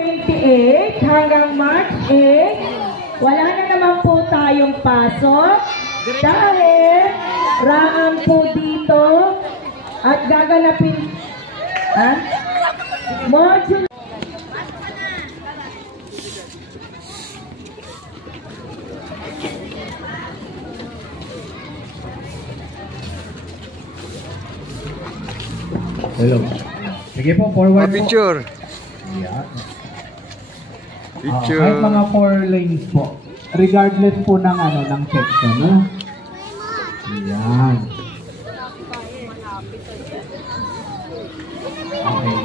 28 hanggang March 8, wala na naman po tayong pasok dahil raan po dito at gaganapin module. Hello. Sige po, forward po. Picture. Yeah. Picture. Kahit mga 4 lanes po. Regardless po ng ng section, no? Ayan. Okay.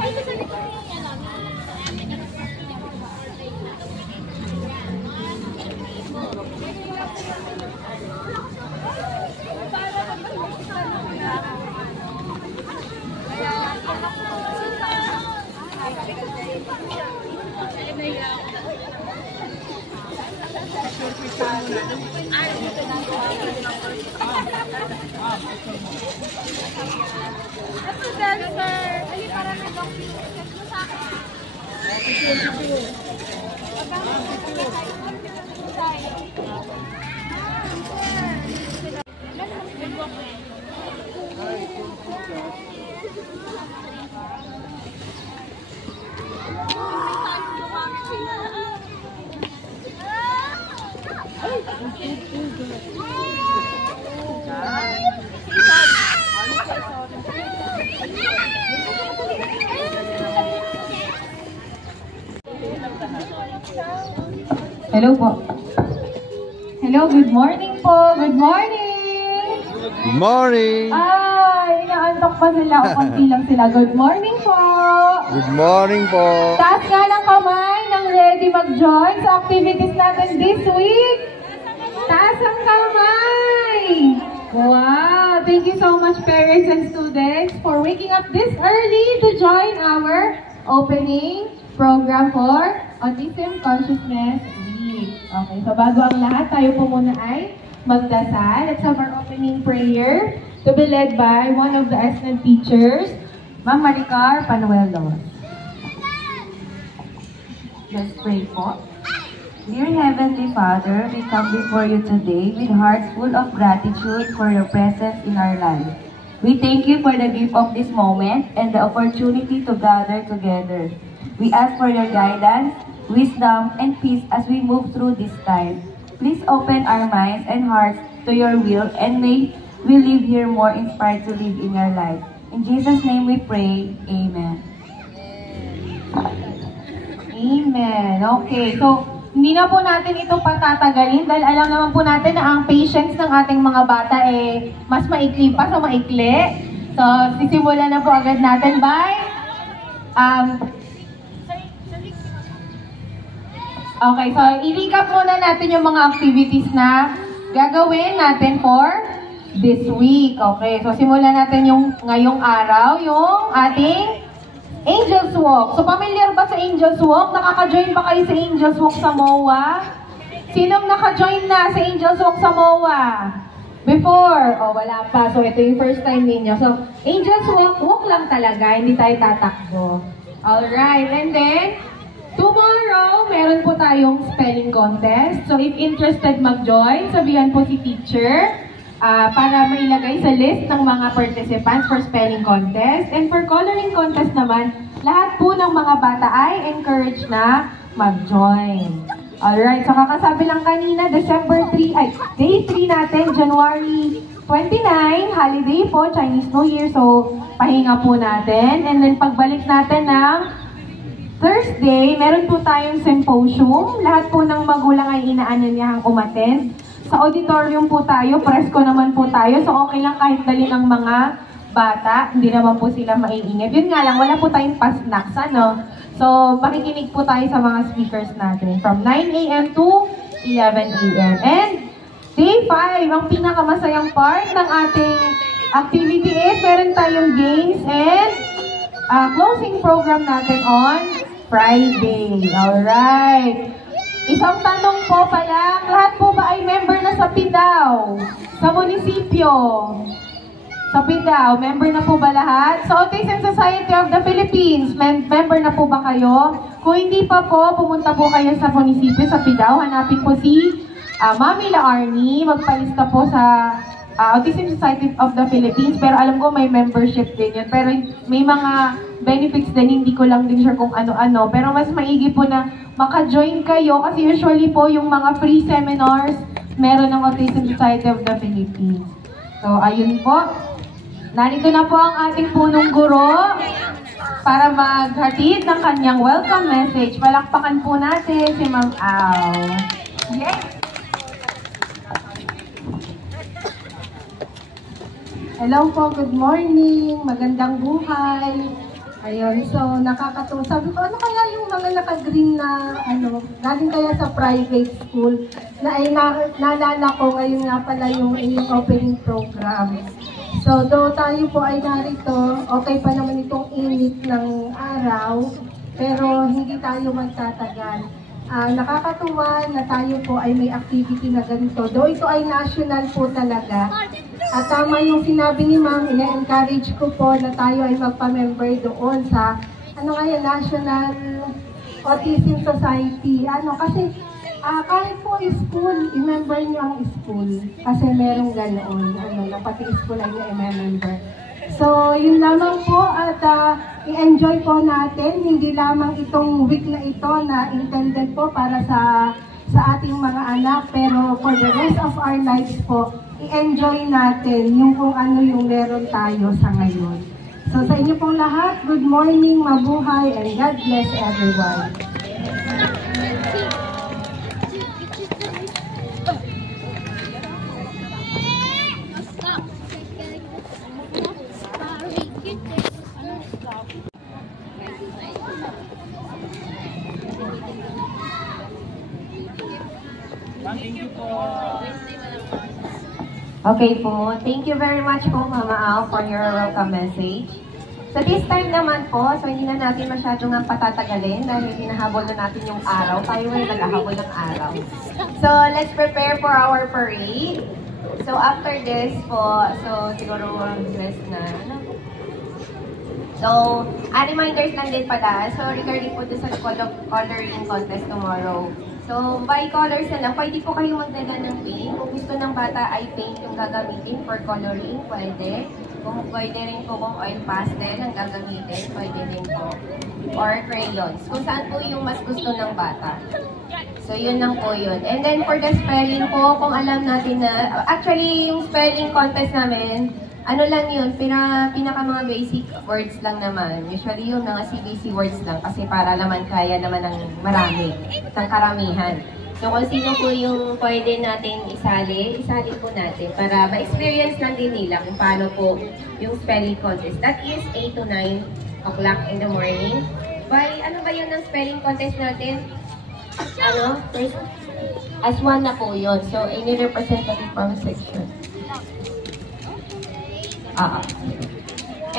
Hello po. Hello, good morning po. Good morning. Good morning. Ay, inaantok pa sila o konti lang sila. Good morning po. Good morning po. Taas nga ng kamay nang ready mag-join sa activities natin this week. Taas ang kamay. Wow, thank you so much parents and students for waking up this early to join our opening program for Autism Consciousness Week. Okay, so bago ang lahat, tayo po muna ay magdasal. Let's have our opening prayer to be led by one of the excellent teachers, Ma'am Maricar Panuelos. Let's pray po. Dear Heavenly Father, we come before you today with hearts full of gratitude for your presence in our life. We thank you for the gift of this moment and the opportunity to gather together. We ask for your guidance, wisdom, and peace as we move through this time. Please open our minds and hearts to your will, and may we live here more inspired to live in your life. In Jesus' name we pray. Amen. Amen. Okay, so hindi na po natin ito patatagalin dahil alam naman po natin na ang patience ng ating mga bata mas maikli pa sa maikli. So, sisimulan na po agad natin by okay, so i-recap muna natin yung mga activities na gagawin natin for this week. Okay, so simulan natin yung ngayong araw, yung ating Angel's Walk. So, familiar ba sa Angel's Walk? Nakaka-join ba kayo sa Angel's Walk sa MOA? Sinong naka-join na sa Angel's Walk sa MOA? Before? Oh, wala pa. So, ito yung first time ninyo. So, Angel's Walk, walk lang talaga. Hindi tayo tatakbo. Alright. And then, tomorrow, meron po tayong spelling contest. So, if interested mag-join, sabihan po si teacher para mailagay sa list ng mga participants for spelling contest. And for coloring contest naman, lahat po ng mga bata ay encouraged na mag-join. Alright, so kakasabi lang kanina, December 3, day 3 natin, January 29, holiday po, Chinese New Year, so pahinga po natin. And then pagbalik natin ng Thursday, meron po tayong symposium. Lahat po ng magulang ay inaanyayahang umattend. Sa auditorium po tayo, presko naman po tayo, so okay lang kahit dali ng mga bata, hindi naman po sila maiingit. Yun nga lang, wala po tayong pa-snacks, ano? So, makikinig po tayo sa mga speakers natin from 9 a.m. to 11 a.m. And day 5, ang pinakamasayang part ng ating activity is meron tayong games and closing program natin on Friday. Alright. Isang tanong po pala, lahat po ba ay member na sa PIDAW? Sa munisipyo? Sa PIDAO, member na po ba lahat? Sa Autism Society of the Philippines, member na po ba kayo? Kung hindi pa po, pumunta po kayo sa munisipyo, sa PIDAO. Hanapin po si Mami La Arnie. Magpalista po sa Autism Society of the Philippines. Pero alam ko may membership din yun. Pero may mga benefits din, hindi ko lang din sure kung ano-ano. Pero mas maigi po na maka-join kayo kasi usually po yung mga free seminars meron ng Autism Society of the Philippines. So, ayun po. Narito na po ang ating punong guro para maghatid ng kanyang welcome message. Palakpakan po natin si Ma'am Au. Yes! Hello po, good morning, magandang buhay. Ayun, so nakakatuwa. Sabi ko, ano kaya yung mga naka-green na, galing kaya sa private school, na ay naalala ko ngayon nga pala yung inyong opening program. So, though tayo po ay narito, okay pa naman itong init ng araw, pero hindi tayo magtatagal. Nakakatuwa na tayo po ay may activity na ganito. Though ito ay national po talaga. At tama yung sinabi ni Ma'am, ina-encourage ko po na tayo ay magpa-member doon sa National Autism Society. Kasi kahit po school, i-member niyo ang school. Kasi merong ganoon. Na pati school ay i-member. So, yun lamang po at i-enjoy po natin. Hindi lamang itong week na ito na intended po para sa ating mga anak. Pero for the rest of our lives po, i-enjoy natin yung kung ano yung meron tayo sa ngayon. So, sa inyo pong lahat, good morning, mabuhay, and God bless everyone. Okay po. Thank you very much po, Mama Au, for your welcome message. So this time naman po, so hindi na natin masyadong ang patatagalin dahil hinahabol na natin yung araw. Tayo ay naghahabol ng araw. So let's prepare for our parade. So after this po, so siguro rest na. So, reminders lang din pala. So regarding po sa coloring contest tomorrow. So, by colors na lang, pwede po kayo magdala ng paint. Kung gusto ng bata ay paint yung gagamitin for coloring, pwede. Kung pwede rin po kung oil pastel ang gagamitin, pwede rin po. Or crayons. Kung saan po yung mas gusto ng bata. So, yun lang po yun. And then, for the spelling po, kung alam natin na, actually, yung spelling contest namin, ano lang yun, pinaka mga basic words lang naman. Usually yung mga CBC words lang kasi para naman kaya naman ng marami, ng karamihan. So kung sino po yung pwede natin isali po natin para ma-experience lang din nila kung paano po yung spelling contest. That is 8 to 9 o'clock in the morning. By, ano ba yun ng spelling contest natin? As one na po yun. So, any representative from section.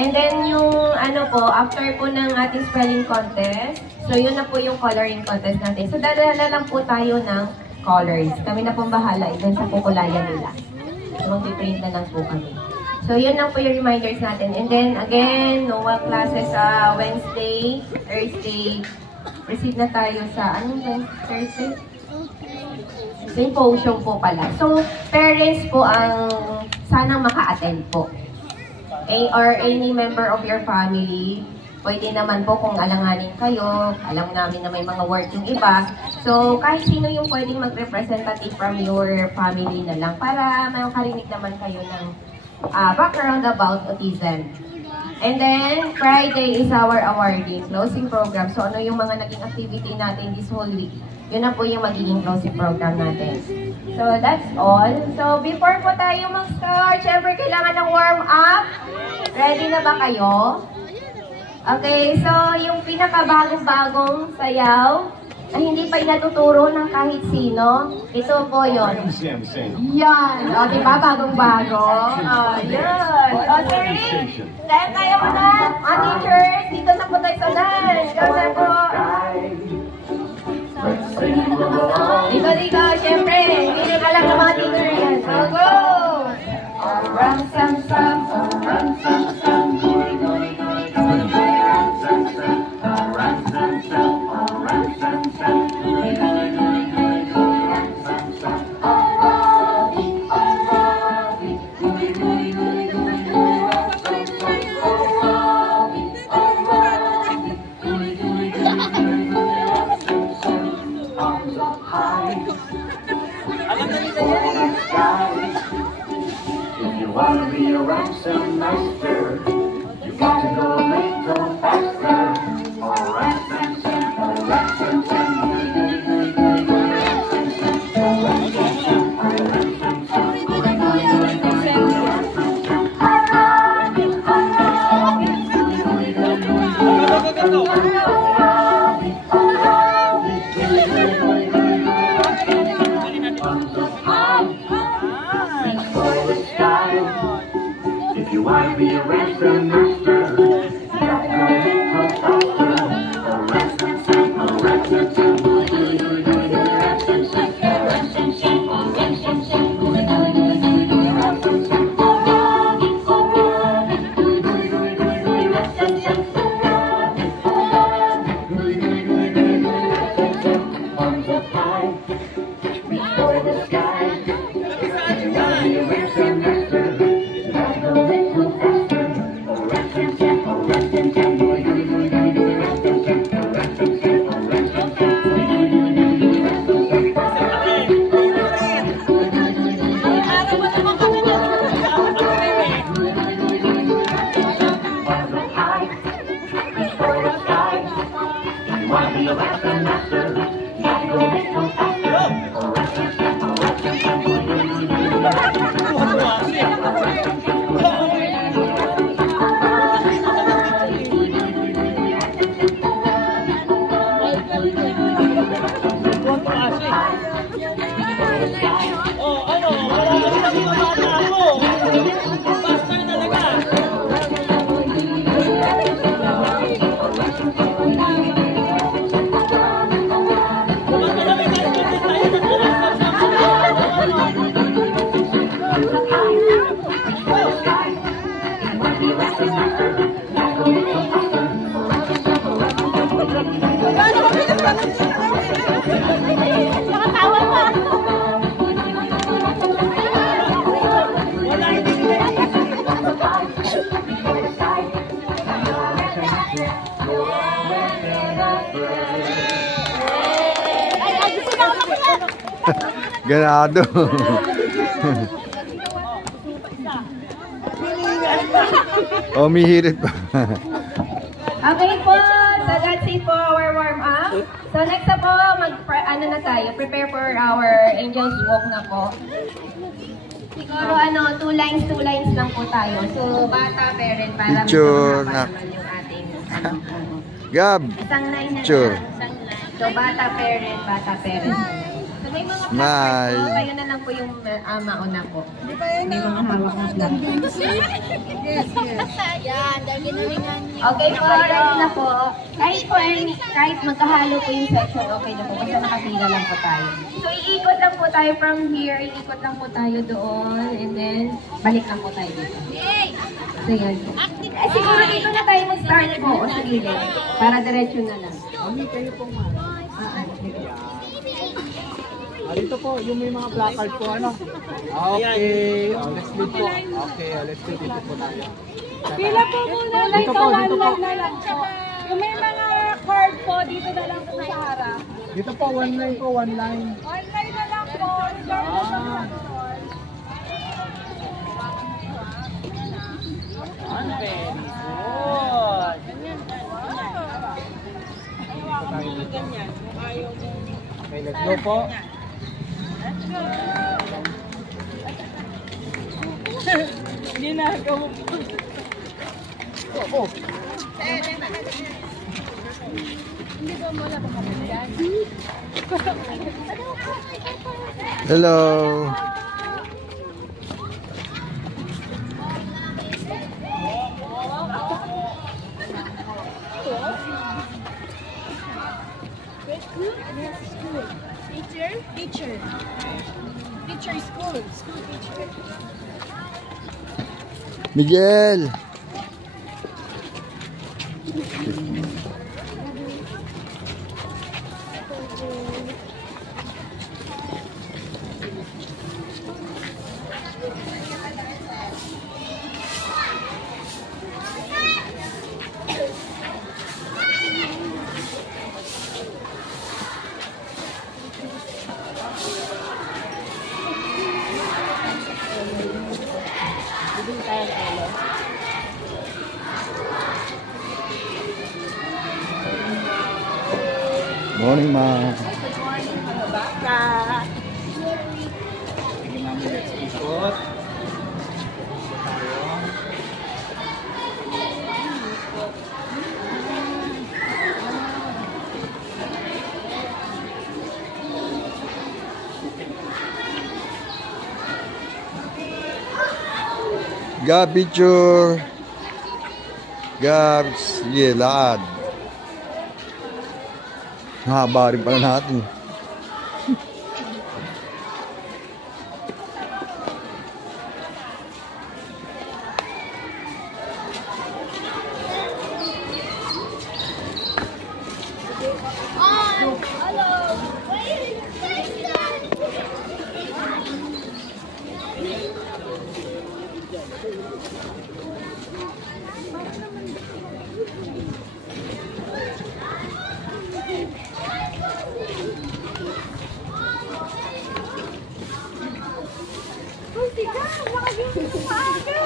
And then yung after po ng ating spelling contest, so yun na po yung coloring contest natin. So dadala lang po tayo ng colors. Kami na pong bahala dun sa kukulayan nila. So mag-print na lang po kami. So yun lang po yung reminders natin. And then again, no work classes sa Wednesday, Thursday. Proceed na tayo sa, Thursday? Symposium po pala. So parents po ang sanang maka-attend po. Or any member of your family, pwede naman po kung alanganin kayo, alam namin na may mga work yung iba. So, kahit sino yung pwedeng mag-representative from your family na lang para makarinig naman kayo ng background about autism. And then, Friday is our awarding closing program. So, ano yung mga naging activity natin this whole week? Yun na po yung magiging closing program natin. So, that's all. So, before po tayo mag-start, syempre kailangan ng warm-up. Ready na ba kayo? Okay, so yung pinakabagong-bagong sayaw na hindi pa inatuturo ng kahit sino, ito po yun. Yan. O, diba? Bagong-bago. O, yun. O, sorry. Dahil tayo mo na. Mga teachers, dito na po tayo sa lunch. Kasi po. Dito, syempre. Hindi ka lang ng mga teachers. So, go! Around, sam, sam, around. Wanna be a ransom master? You got to go a little faster. Oh, ransom, oh, ransom, if you want to be a ransom master, you got to go a little faster. Oh, ransom, oh, ransom, Ganado. Oh, mihirit pa. Okay po, so that's it for our warm up. So next na po, prepare for our Angel's Walk na po. Siguro 2 lines lang po tayo. So bata, parent, para Picture mahaba na. naman yung ating Gab. isang line na Picture. lang. So bata, parent, bata, parent. So may mga Smile. flowers po, kayo na lang po yung mauna po. May mga hawak na flowers. Okay po, ready na po. Kahit magkahalo po yung section, okay na po. Basta nakapila lang po tayo. So, iikot lang po tayo from here. Iikot lang po tayo doon. And then, balik lang po tayo dito. So, yan. Siguro dito na tayo mag-start po. O sa gilid. Para diretso na lang. Kayo po, ma'am. Dito po, yung may mga placard po, ano? Okay, let's leave po. Okay, let's leave dito po tayo. Pila po muna, Dito po, dito po. na lang po. Yung may mga card po, dito na lang po sa harap. Dito po, one line po, one line. Online na lang po, regardless of the Okay, let's go po. Hindi na, go po. Hello. Teacher school teacher. Miguel. Morning, ma. Sige, mami, let's ikot. Gab, picture. Gab, sige, lakad. Haba rin pala natin.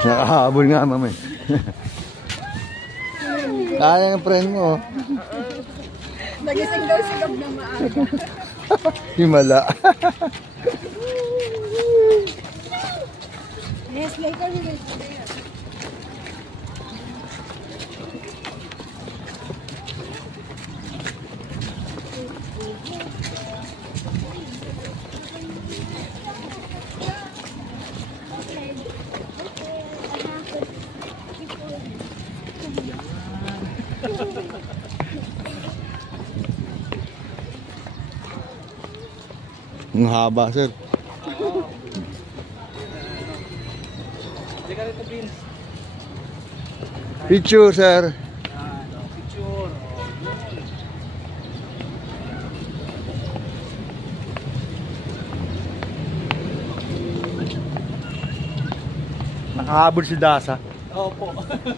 Nakahabol nga, mami. Kaya ng friend mo. Nagising daw si Gab na maaga. Himala. Yes, later we will. Ang haba, sir. Picture, sir. Picture. Nakahabol si Dasa. Opo.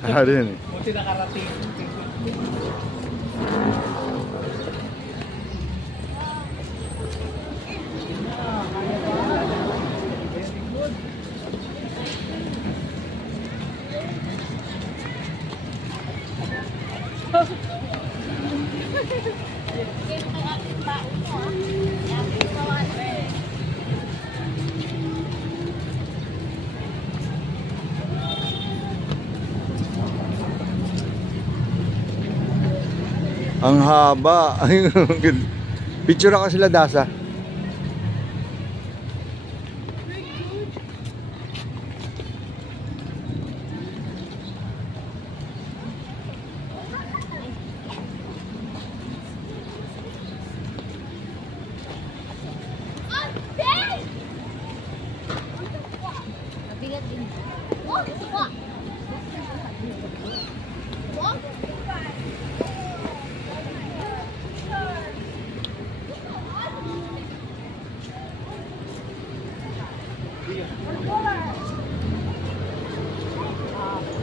Ano yun eh. Buti nakarating. Ang haba. Picture ako sila, Dasa.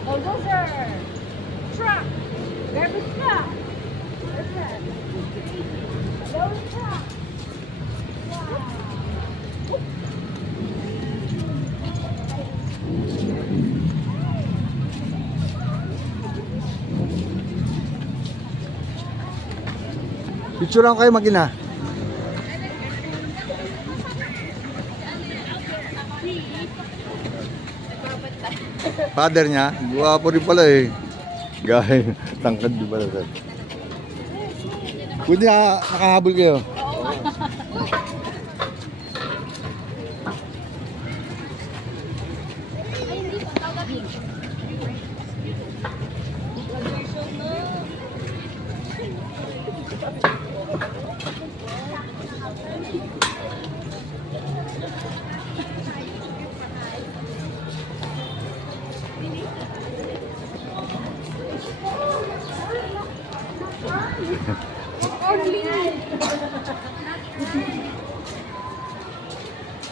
Bulldozer! Truck! Garbage truck! Load truck! Picture lang kayo, mag-ina. Father niya, guwapo rin pala eh. Gaya, tangkad din pala. Pwede nakahabol kayo.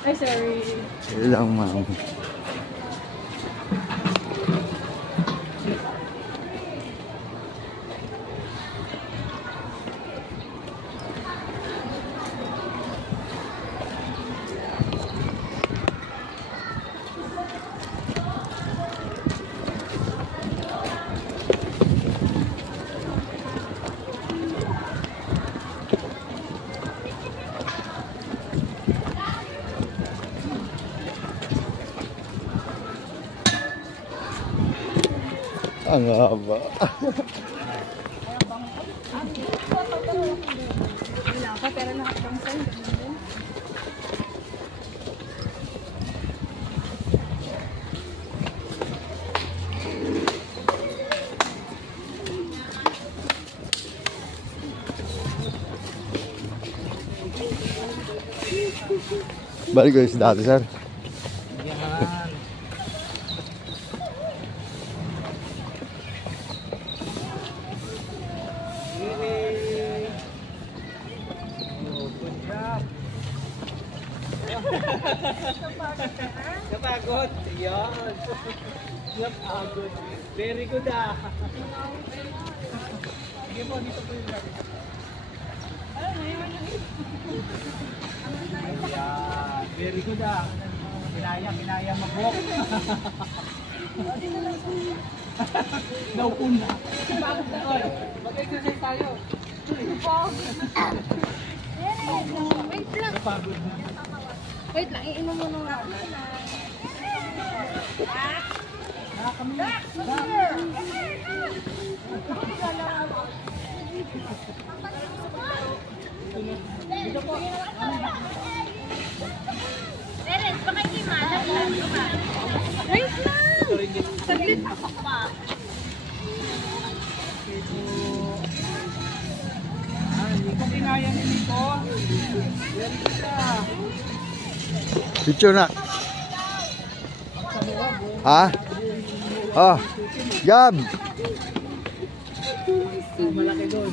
Ay, sorry. Yun lang, ma'am. Ang haba. Wala pa, pero nakapang sa'yo. Balik ko yung dati, sir. Napagod. Yan. Napagod. Very good ah. Sige po, dito po yung lagi. Ayan. Very good ah. Kinaya mag-walk. Naupo na. Pagod na. Oy, mag-exercise tayo. Wait lang. Napagod na. Wait lang, iinom mo nung ako. Terence, baka hindi malam lang. Wait lang! Saglit ako pa. Hindi ko kinaya ni Nico. Very good ah. Picture na. Ha? Oh. Gab. Malaki doon.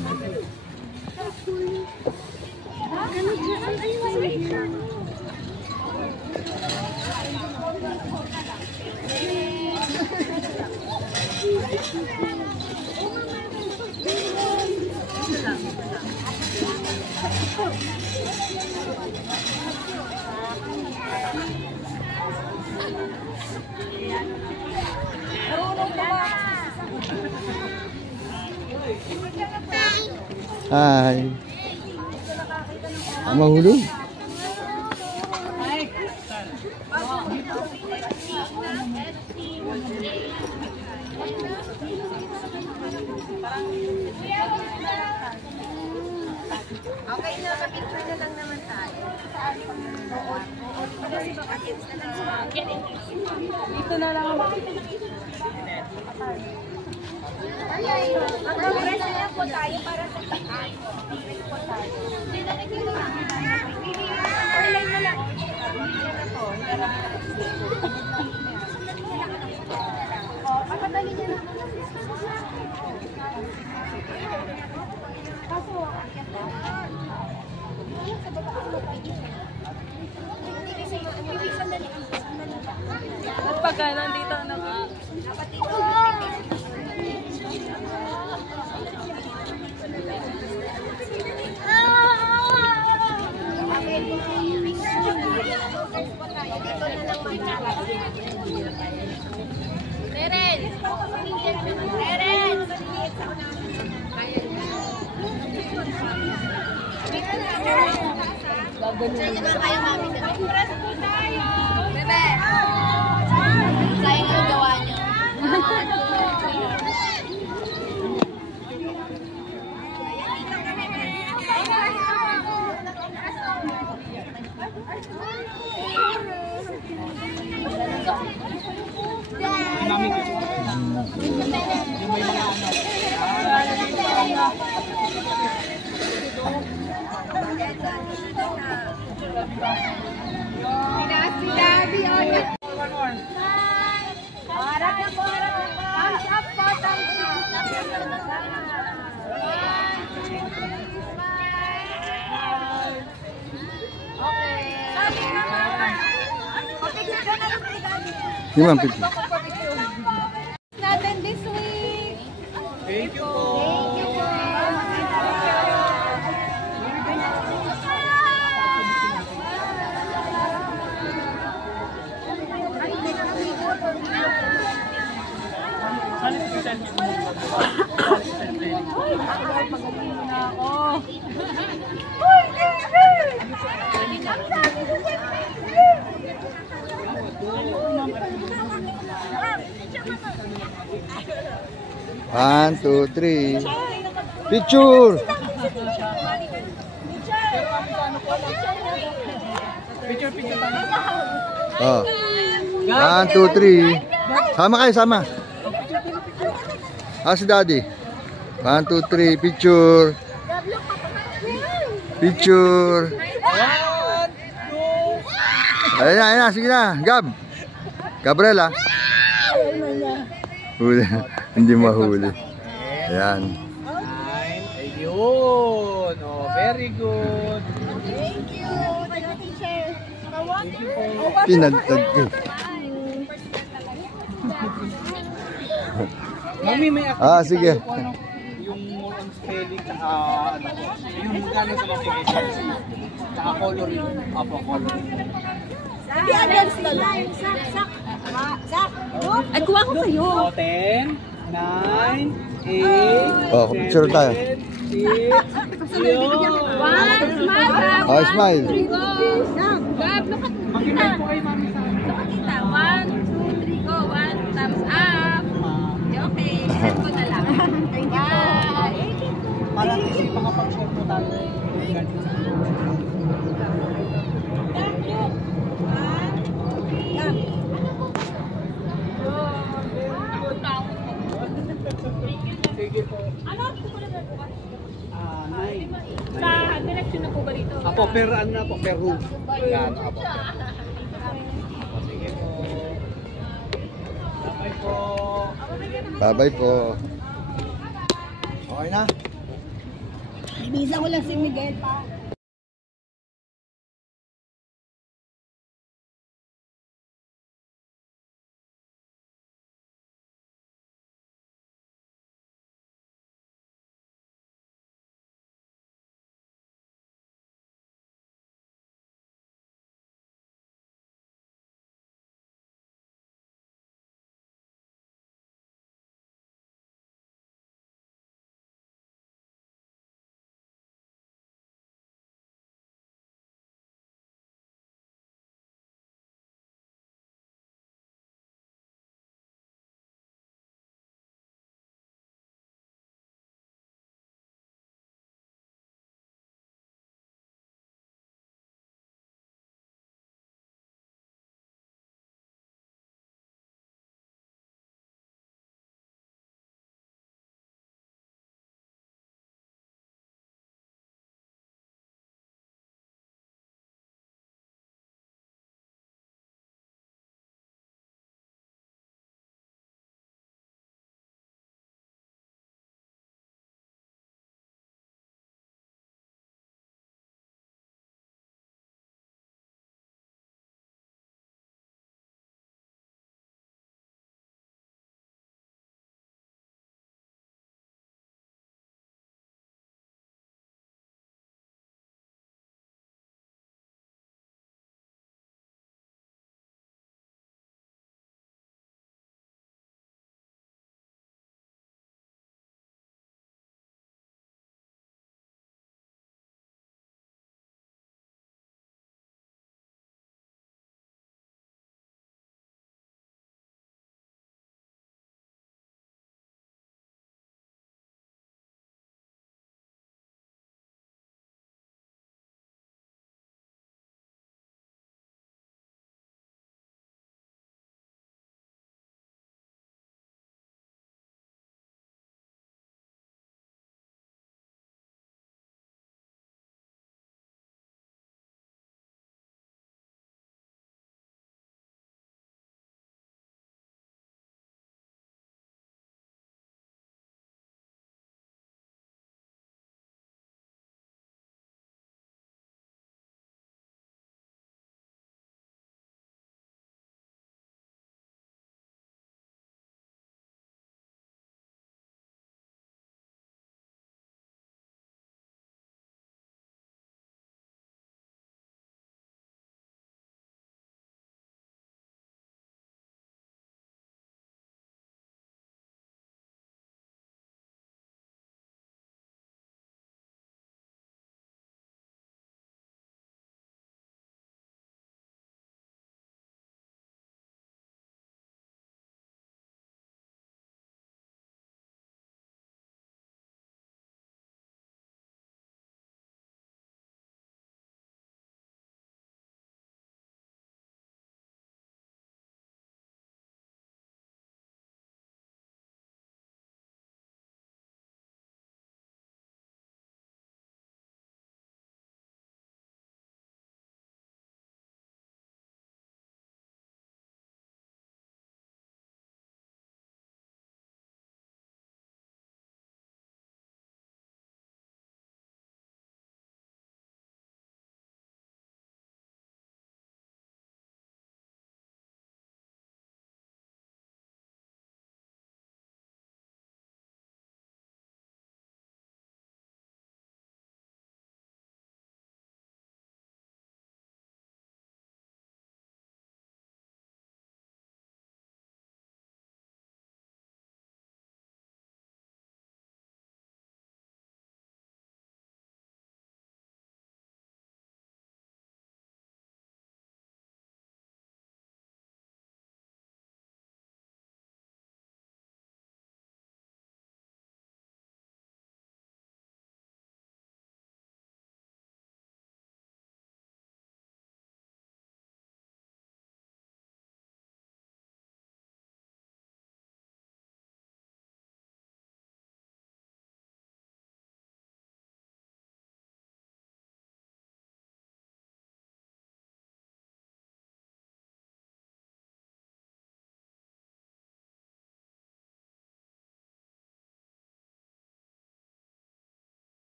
Hi. Mahulog. Okay na, kapicture na lang naman tayo. Dito na lang ako. Mag-progress na lang po tayo para sa tayo. Progress po tayo. Hindi na nagkita. Online na lang. Papadali niya lang. Kaso, At pagka nandito na ako. dapat dito. Terence! Terence! Sa'yo na kayo, mami. Press po tayo! Bebe! Sayang ang gawa niyo. Mami. Si Daddy, harap na po, harap na po. Thumbs up po, thumbs up. Okay. Sige ma'am, picture. Natin this week. Thank you po. Thank you po. One, two, three. Picture! Oh. One, two, three. Sama kayo, sama. Si daddy. One, two, three. Picture. Picture. Ayan na, sige na. Gab. Gabriela. Huli. Hindi mahuli. Ayan. Ayun. Oh, very good. Pinagtag ko. Mami, may activity Sige. tayo po, ano, yung more on spelling, ano, yung gano'n sa motivation. Saka coloring. Apo, coloring. Ay, kuha ko kayo. 10, 9, 8, Oh, picture tayo. 6, yun. One, smile, Gab. Oh, smile. Go. Gab, look at Mag-invite po kayo, mami, sa amin. Look at kita. 1, 2, 3, go. 1, thumbs up. Okay, send ko na lang. Thank you po. Para kasi makapag-share po tayo. Sige po. Ano? 9. Sa direction na po ba dito? Apo, per ano na po, per room. Yan, apo. Sige po. Bye po. Bye-bye po. Okay na? Ibisan ko lang si Miguel pa.